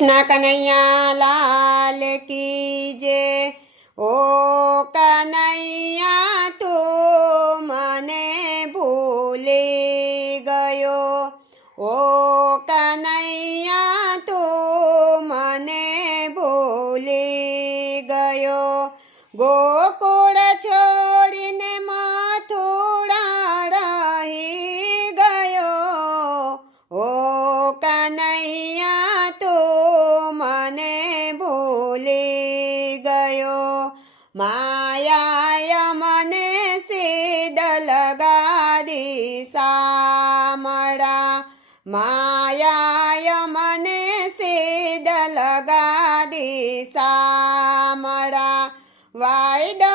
कृष्ण कन्हैया लाल की जय। ओ कन्हैया तू मने भूली गयो, ओ कन्हैया तू मने भूली गयो। गोकुळ छोड़ीने मथुरा रही गयो, ओ कन्हैया तू मने भूली गयो। मायाय मने सीध लगादी सामड़ा, मायाय मने सीध लगादी सामड़ा। वायदा